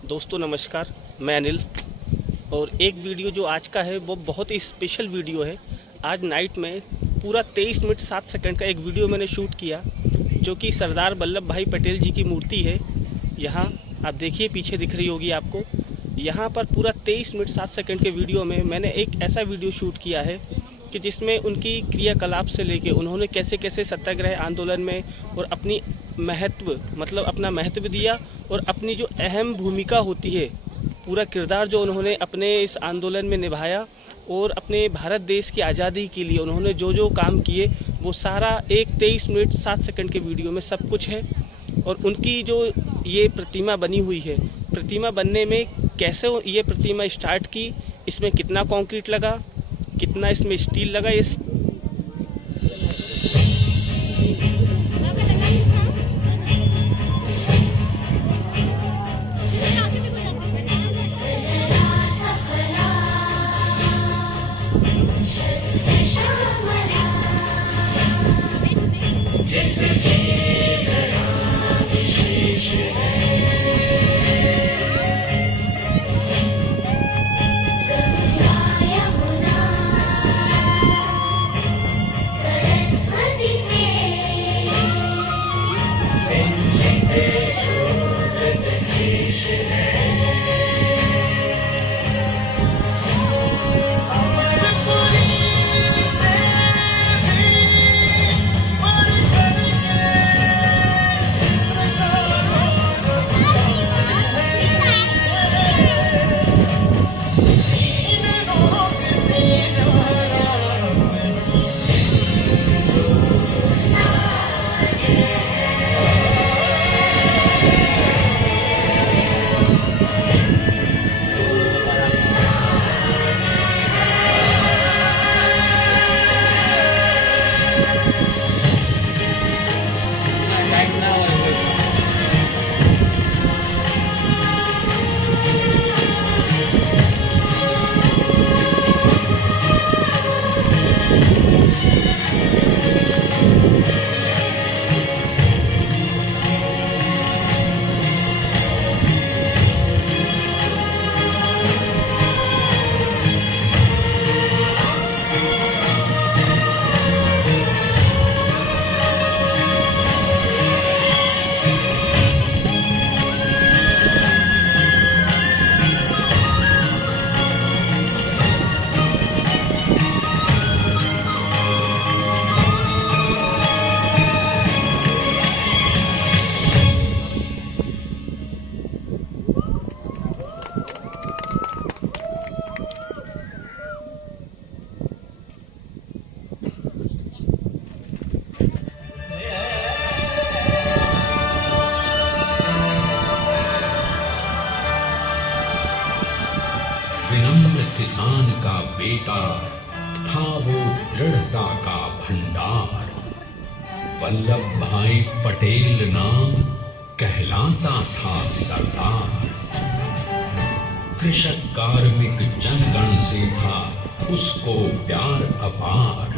दोस्तों नमस्कार, मैं अनिल। और एक वीडियो जो आज का है वो बहुत ही स्पेशल वीडियो है। आज नाइट में पूरा 23 मिनट 7 सेकंड का एक वीडियो मैंने शूट किया, जो कि सरदार वल्लभ भाई पटेल जी की मूर्ति है। यहाँ आप देखिए, पीछे दिख रही होगी आपको। यहाँ पर पूरा 23 मिनट 7 सेकंड के वीडियो में मैंने एक ऐसा वीडियो शूट किया है कि जिसमें उनकी क्रियाकलाप से लेके उन्होंने कैसे कैसे सत्याग्रह आंदोलन में और अपनी अपना महत्व दिया, और अपनी जो अहम भूमिका होती है, पूरा किरदार जो उन्होंने अपने इस आंदोलन में निभाया, और अपने भारत देश की आज़ादी के लिए उन्होंने जो जो काम किए, वो सारा एक 23 मिनट 7 सेकंड के वीडियो में सब कुछ है। और उनकी जो ये प्रतिमा बनी हुई है, प्रतिमा बनने में कैसे ये प्रतिमा स्टार्ट की, इसमें कितना कंक्रीट लगा, कितना इसमें स्टील लगा, ये किसान का बेटा था वो दृढ़ता का भंडार। वल्लभ भाई पटेल नाम कहलाता था सरदार। कृषक कार्मिक जनगण से था उसको प्यार अपार।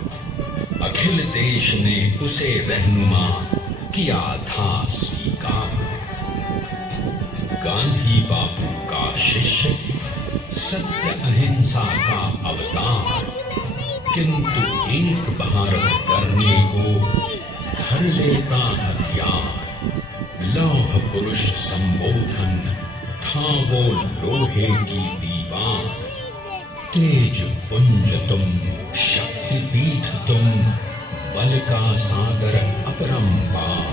अखिल देश ने उसे रहनुमा किया था स्वीकार। गांधी बापू का शिष्य, सत्य अहिंसा का अवतार, किंतु एक भारत करने को धर लेता हथियार। लौह पुरुष संबोधन था वो लोहे की दीवार। तेज पुंज तुम, शक्ति पीठ तुम, बल का सागर अपरंपार।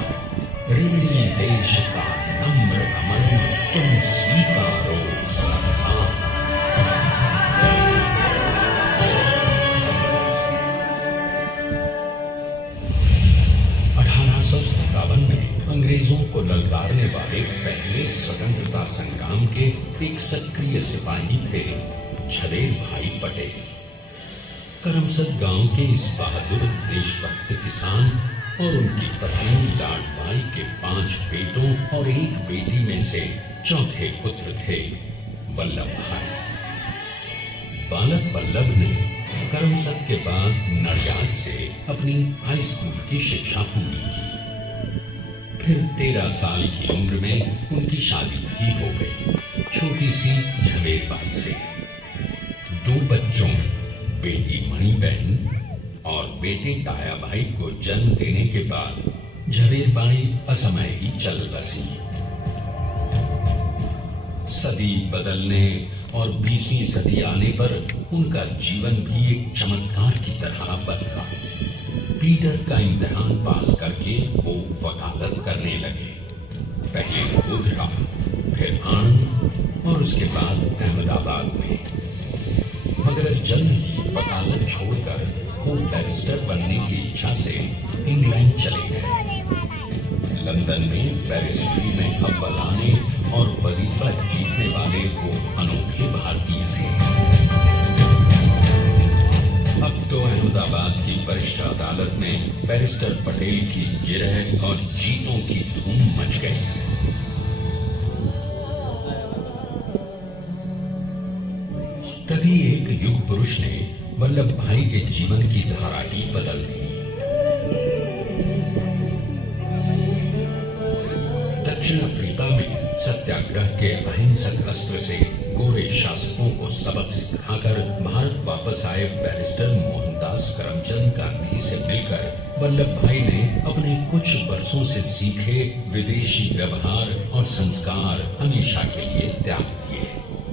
ऋणी देश का नम्र अमर तुम स्वीकारो सरदार। 1857 में अंग्रेजों को ललकारने वाले पहले स्वतंत्रता संग्राम के एक सक्रिय सिपाही थे छदेल भाई पटेल। करमसद गांव के इस बहादुर देशभक्त किसान और उनकी पत्नी लाडबाई के 5 बेटों और 1 बेटी में से चौथे पुत्र थे वल्लभ भाई। बालक वल्लभ ने करमसद के बाद नडियाद से अपनी हाई स्कूल की शिक्षा पूरी की। फिर 13 साल की उम्र में उनकी शादी भी हो गई। छोटी सी झवेरबाई से। 2 बच्चों, बेटी मणिबहन और बेटे टायाभाई को जन्म देने के बाद झवेरबाई असमय ही चल बसी। सदी बदलने और 20वीं सदी आने पर उनका जीवन भी एक चमत्कार की तरह बदला। पीटर का इम्तिहान पास करके वो वकालत करने लगे। पहले गोधरा, फिर आनंद और उसके बाद अहमदाबाद में। मगर जल्द ही वकालत छोड़कर वो बैरिस्टर बनने की इच्छा से इंग्लैंड चले गए। लंदन में बैरिस्ट्री में अव्वल आने और वजीफा जीतने वाले वो अनोखे भारतीय थे। अब तो अहमदाबाद की वरिष्ठ अदालत में बैरिस्टर पटेल की जिरह और जीतों की धूम मच गई। तभी एक युग पुरुष ने वल्लभ भाई के जीवन की धारा ही बदल दी। दक्षिण अफ्रीका में सत्याग्रह के अहिंसक अस्त्र से गोरे शासकों को सबक सिखाकर भारत वापस आए बैरिस्टर मोहनदास करमचंद गांधी से मिलकर वल्लभ भाई ने अपने कुछ वर्षों से सीखे विदेशी व्यवहार और संस्कार हमेशा के लिए त्याग दिए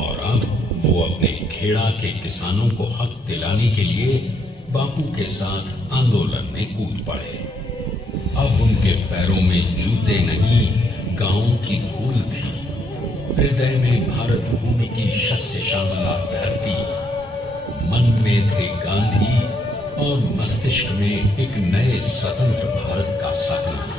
और अब वो अपने खेड़ा के किसानों को हक दिलाने के लिए बापू के साथ आंदोलन में कूद पड़े। अब उनके पैरों में जूते नहीं, गांवों की धूल थी। हृदय में भारत भूमि की शस्य श्यामला धरती। मन में थे गांधी और मस्तिष्क में एक नए स्वतंत्र भारत का सपना।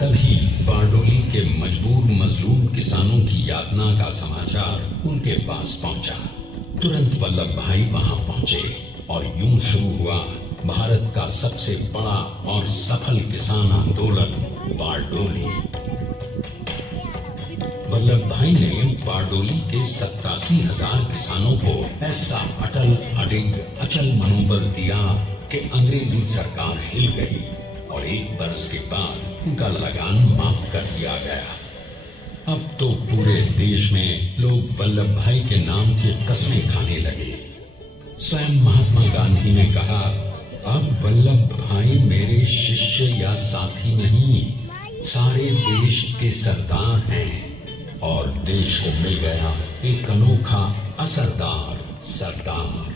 तभी बारडोली के मजबूर मजलूम किसानों की यातना का समाचार उनके पास पहुंचा। तुरंत वल्लभ भाई वहां पहुंचे और यूं शुरू हुआ भारत का सबसे बड़ा और सफल किसान आंदोलन बारडोली। वल्लभ भाई ने बारडोली के 87,000 किसानों को ऐसा अटल अडिग अचल मनोबल दिया कि अंग्रेजी सरकार हिल गई और 1 बरस के बाद उनका लगान माफ कर दिया गया। अब तो पूरे देश में लोग वल्लभ भाई के नाम की कस्में खाने लगे। स्वयं महात्मा गांधी ने कहा, अब वल्लभ भाई मेरे शिष्य या साथी नहीं, सारे देश के सरदार हैं और देश को मिल गया एक अनोखा असरदार सरदार।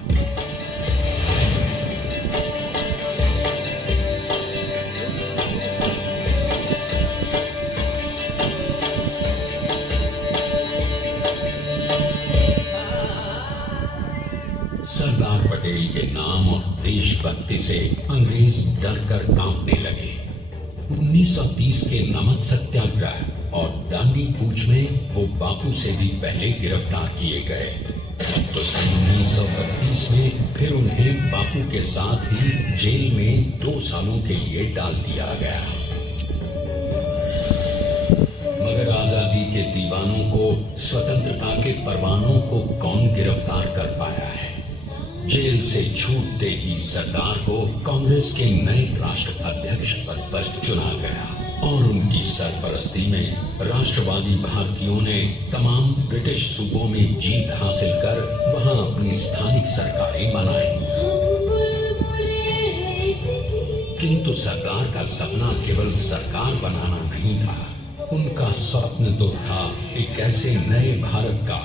सरदार पटेल के नाम और देशभक्ति से अंग्रेज डरकर कांपने लगे। 1930 के नमक सत्याग्रह और दांडी कूच में वो बापू से भी पहले गिरफ्तार किए गए। तो सन 1932 में फिर उन्हें बापू के साथ ही जेल में 2 सालों के लिए डाल दिया गया। मगर आजादी के दीवानों को, स्वतंत्रता के परवानों को कौन गिरफ्तार कर पाया है? जेल से छूटते ही सरदार को कांग्रेस के नए राष्ट्र अध्यक्ष पद पर चुना गया और उनकी सरपरस्ती में राष्ट्रवादी भारतीयों ने तमाम ब्रिटिश सूबों में जीत हासिल कर वहां अपनी स्थानिक सरकारें बनाई। किंतु सरदार का सपना केवल सरकार बनाना नहीं था। उनका स्वप्न तो था एक ऐसे नए भारत का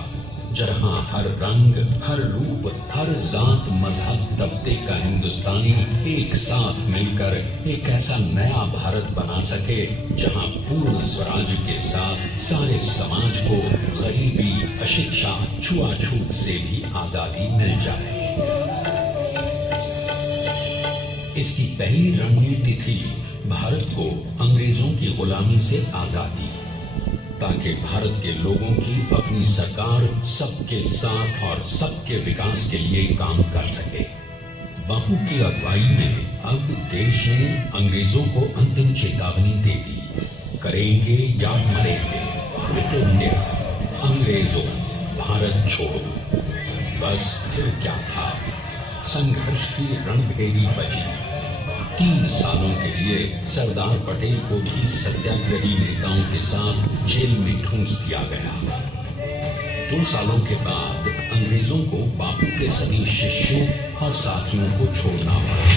जहां हर रंग, हर रूप, हर जात, मजहब, तबके का हिंदुस्तानी एक साथ मिलकर एक ऐसा नया भारत बना सके जहां पूर्ण स्वराज के साथ सारे समाज को गरीबी, अशिक्षा, छुआछूत से भी आजादी मिल जाए। इसकी पहली रणनीति थी भारत को अंग्रेजों की गुलामी से आजादी, ताकि भारत के लोगों की अपनी सरकार सबके साथ और सबके विकास के लिए काम कर सके। बापू की अगुवाई में अब देश ने अंग्रेजों को अंतिम चेतावनी दे दी, करेंगे या मरेंगे, क्विट इंडिया, अंग्रेजों भारत छोड़ो। बस फिर क्या था, संघर्ष की रणभेरी बजी। 3 सालों के लिए सरदार पटेल को भी सत्याग्रही नेताओं के साथ जेल में ठूंस दिया गया। 2 सालों के बाद अंग्रेजों को बापू के सभी शिष्यों और साथियों को छोड़ना पड़ा।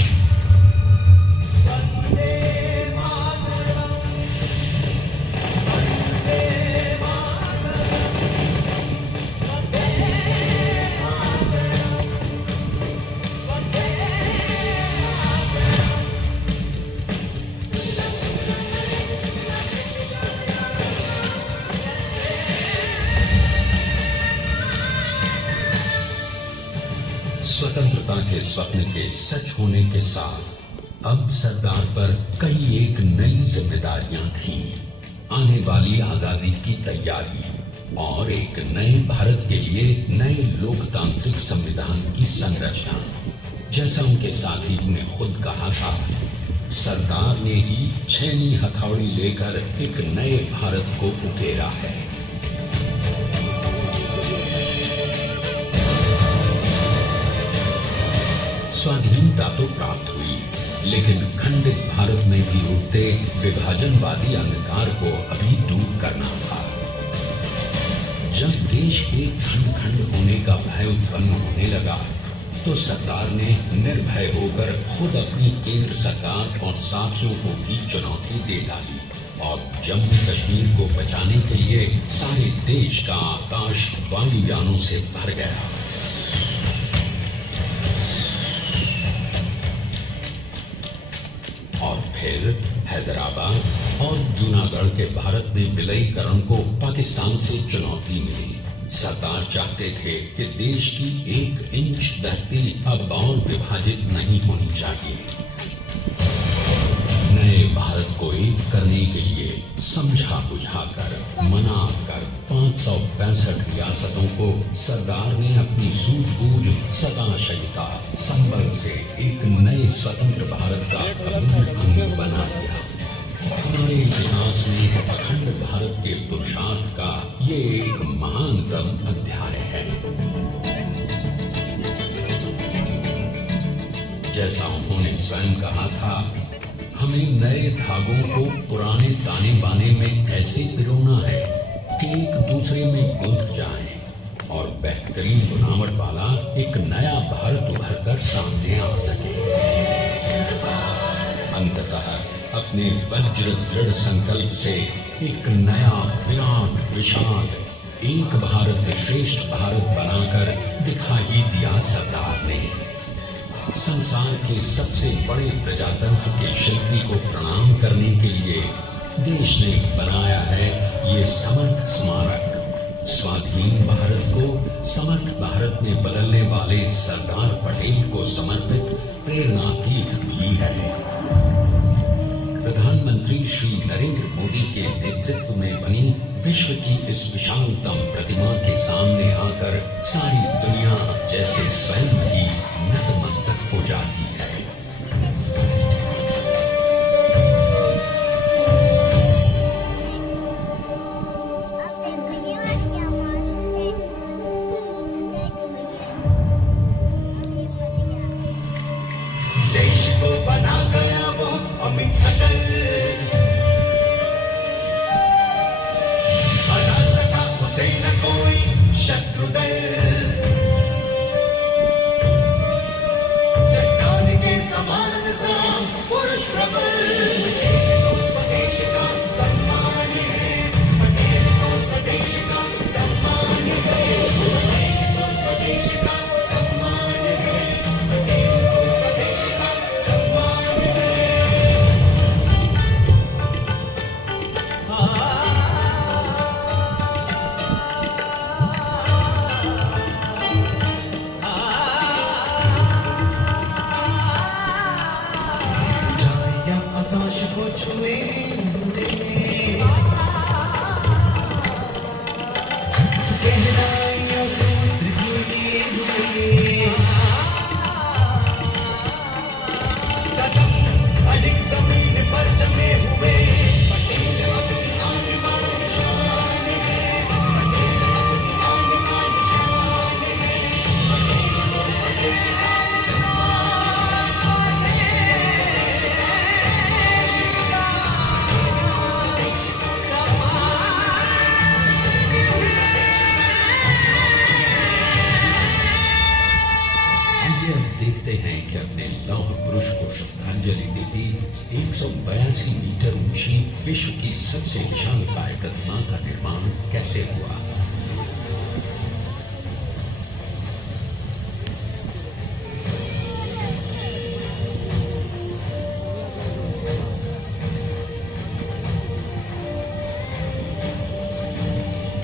स्वतंत्रता के स्वप्न के सच होने के साथ अब सरदार पर कई एक नई जिम्मेदारियां थीं। आने वाली आजादी की तैयारी और एक नए भारत के लिए नए लोकतांत्रिक संविधान की संरचना। जैसा उनके साथी ने खुद कहा था, सरदार ने ही छेनी हथौड़ी लेकर एक नए भारत को उकेरा है। स्वाधीनता तो प्राप्त हुई, लेकिन खंडित भारत में भी उठते विभाजनवादी अंधकार को अभी दूर करना था। जब देश के खंड खंड होने का भय उत्पन्न होने लगा, तो सरदार ने निर्भय होकर खुद अपनी केंद्र सरकार और साथियों को भी चुनौती दे डाली और जम्मू कश्मीर को बचाने के लिए सारे देश का आकाश वायुयानों से भर गया। और फिर हैदराबाद और जूनागढ़ के भारत में विलयीकरण को पाकिस्तान से चुनौती मिली। सरदार चाहते थे कि देश की 1 इंच धरती अब और विभाजित नहीं होनी चाहिए। नए भारत को एक करने के लिए समझा बुझाकर मनाकर 565 रियासतों को सरदार ने अपनी सूझबूझ सदाशयता संबल से एक नए स्वतंत्र भारत का अभिन्न अंग बना दिया। हमारे इतिहास में अखंड भारत के पुरुषार्थ का ये एक महानतम अध्याय है। जैसा उन्होंने स्वयं कहा था, हमें नए धागों को पुराने ताने बाने में ऐसे पिरोना है कि एक दूसरे में गुंथ जाएं और बेहतरीन बनावट वाला एक नया भारत उभर कर सामने आ सके। अंततः अपने वज्र दृढ़ संकल्प से एक नया विराट विशाल एक भारत श्रेष्ठ भारत बनाकर दिखा ही दिया सरदार ने। संसार के सबसे बड़े प्रजातंत्र के शिल्पी को प्रणाम करने के लिए देश ने बनाया है ये समर्थ स्मारक। स्वाधीन भारत को समर्थ भारत में बदलने वाले सरदार पटेल को समर्पित प्रेरणातीत भी है। प्रधानमंत्री श्री नरेंद्र मोदी के नेतृत्व में बनी विश्व की इस विशालतम प्रतिमा के सामने आकर सारी दुनिया जैसे स्वयं ही नतमस्तक हो जाती है। देश को बना गया वो अमित अटल, हरा सका उसे न कोई शत्रु दल। चट्टान के समान सा पुरुष प्रबल, पटेल तो स्वदेश का सम्मान है, पटेल तो स्वदेश का सम्मान है, पटेल तो स्वदेश का सम्मान है, पटेल तो स्वदेश का सम्मान है। ऊंचाइयां आकाश को छुए गहराइयां समुद्र के लिए हुए कदम अधिक जमीन पर जमे हुए। पटेल अपनी आन बान शान है, पटेल अपनी आन बान शान है, पटेल तो स्वदेश का सम्मान है, पटेल तो स्वदेश का 182 मीटर ऊंची विश्व की सबसे विशालकाय प्रतिमा का निर्माण कैसे हुआ?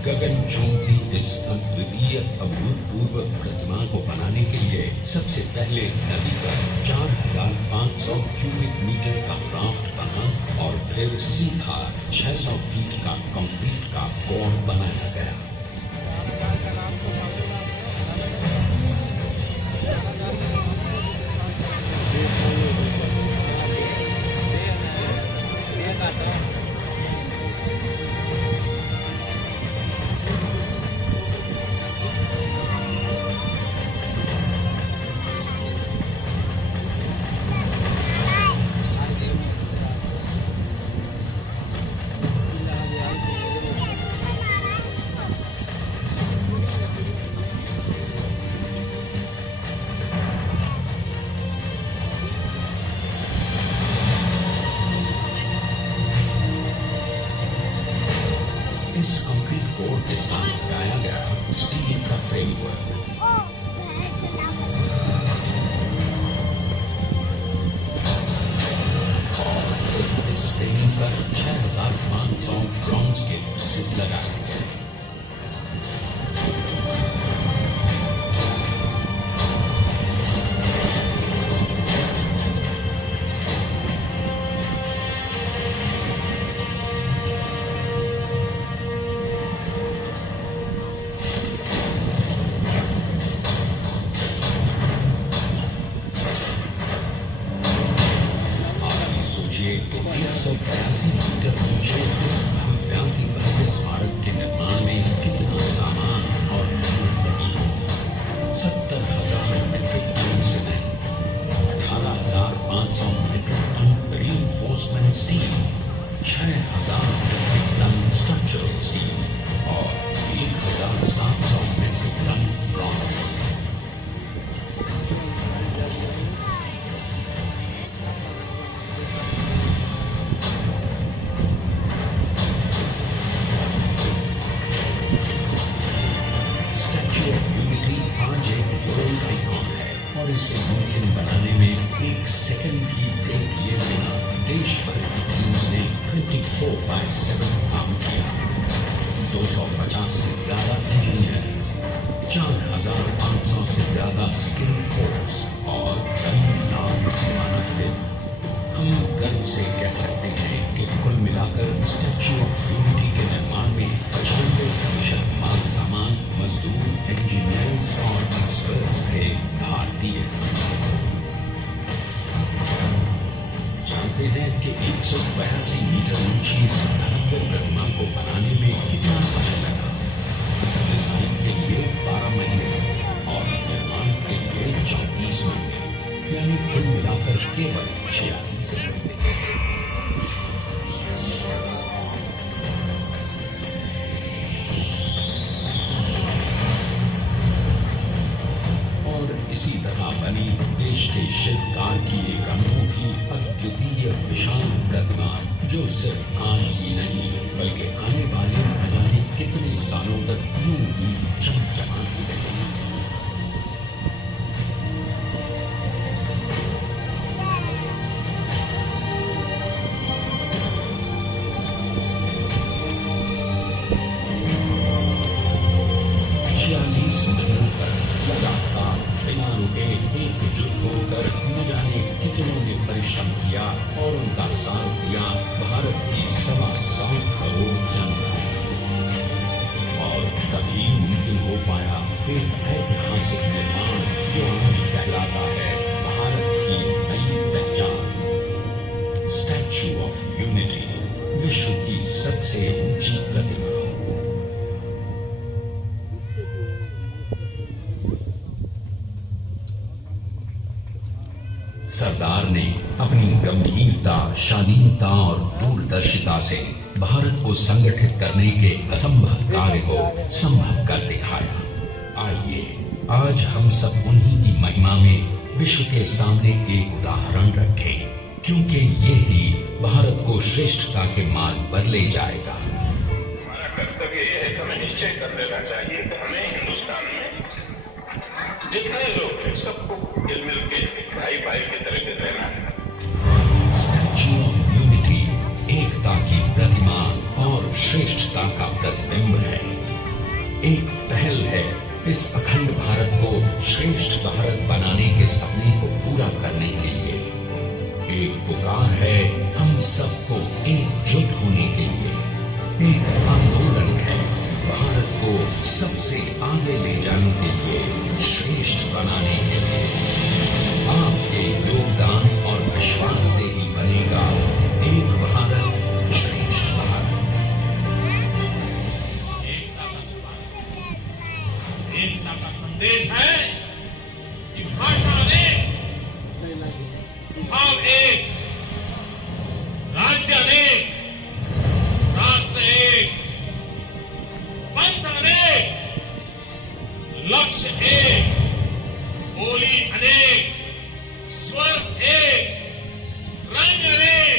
गगनचुंबी इस अद्वितीय अभूतपूर्व प्रतिमा को बनाने के लिए सबसे पहले नदी पर 4,500 क्यूबिक मीटर का राफ्ट बना और फिर सीधा 600 फीट का कंक्रीट का कोर बनाया गया। इस कंक्रीट कोर के साथ लगाया गया स्टील का फ्रेमवर्क। और इस फ्रेम पर 6,500 ब्रॉन्ज के पीसेस लगाए गए। सोचिए कि 182 मीटर ऊंचे इस भव्याति भव्य स्मारक के निर्माण में कितना सामान और मेहनत लगी होगी। 70,000 metric ton cement, 18,500 metric ton reinforcement steel, 6,000 metric ton structural steel और 1,700 metric ton bronze. Statue of unity आज एक वर्ल्ड आइकॉन है और इसे मुमकिन बनाने में 1 सेकंड भी ब्रेक लिए बिना देश भर की टीम्स ने 24/7 काम किया। 250 से ज्यादा इंजीनियर, 4,500 से ज्यादा स्किल फोर्स और 3 लाख मानव दिन। हम गर्व से कह सकते हैं कि कुल मिलाकर स्टैच्यू ऑफ यूनिटी के निर्माण में 95% माल सामान, मजदूर, इंजीनियर्स और एक्सपर्ट्स थे भारतीय। जानते हैं कि 182 मीटर ऊंची इस भव्य प्रतिमा को बनाने में कितना समय लगा? डिजाइन के लिए 12 महीने और निर्माण के लिए 34 महीने, यानी कुल मिलाकर केवल 46 महीने। और इसी तरह बनी देश के शिल्पकार की एक अनोखी अद्वितीय विशाल प्रतिमा, जो सिर्फ आज ही नहीं बल्कि आने वाले न जाने कितने सालों तक यूं ही चमचमाती रहेगी। महीनों पर लगातार बिना रुके एकजुट होकर न जाने कितनों ने परिश्रम किया और उनका साथ दिया भारत की 7.25 करोड़ जनता। और तभी मुमकिन हो पाया एक ऐतिहासिक निर्माण जो आज कहलाता है भारत की नई पहचान, स्टैच्यू ऑफ यूनिटी, विश्व की सबसे ऊंची प्रतिमा। सरदार ने अपनी गंभीरता, शालीनता और दूरदर्शिता से भारत को संगठित करने के असंभव कार्य को संभव कर दिखाया। आइए आज हम सब उन्हीं की महिमा में विश्व के सामने एक उदाहरण रखें, क्योंकि ये ही को श्रेष्ठता के मार्ग पर ले जाएगा। हमारा कर्तव्य ये है कि हमें निश्चय कर लेना चाहिए कि हमें हिंदुस्तान में जितने लोग हैं सबको मिल मिल के भाई भाई की तरह के रहना है। स्टैच्यू ऑफ यूनिटी एकता की प्रतिमा और श्रेष्ठता का प्रतिबिंब है। एक पहल है इस अखंड भारत को श्रेष्ठ भारत बनाने के सपने को पूरा करने के लिए। एक पुकार है हम सबको एकजुट होने के लिए। एक आंदोलन है भारत को सबसे आगे ले जाने के लिए, श्रेष्ठ बनाने के लिए। आपके योगदान और विश्वास से ही बनेगा एक भारत श्रेष्ठ भारत। एकता का संदेश है कि भाषा अनेक, भाव एक, राज्य अनेक, राष्ट्र एक, पंथ अनेक, लक्ष्य एक, बोली अनेक, स्वर एक, रंग अनेक,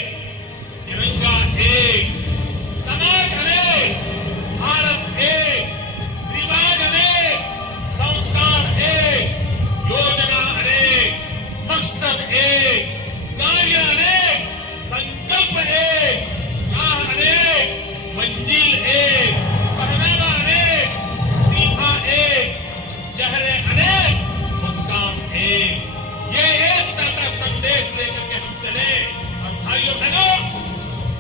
तिरंगा एक, समाज अनेक, भारत एक, रिवाज अनेक, संस्कार एक, योजना अनेक, मकसद एक, कार्य अनेक, संकल्प एक, राह अनेक, मंजिल एक, पहनावा अनेक, सीमा एक, चेहरे अनेक, मुस्कान एक। ये एकता का संदेश लेकर के हम चले। और भाइयों बहनों,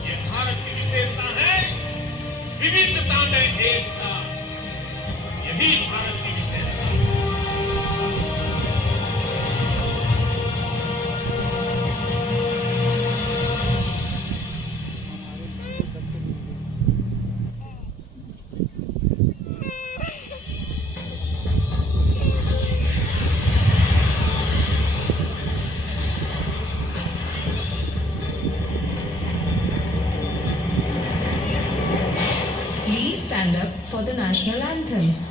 ये भारत की विशेषता है, विविधता में एकता। यही भारत की विशेषता है। Please stand up for the national anthem.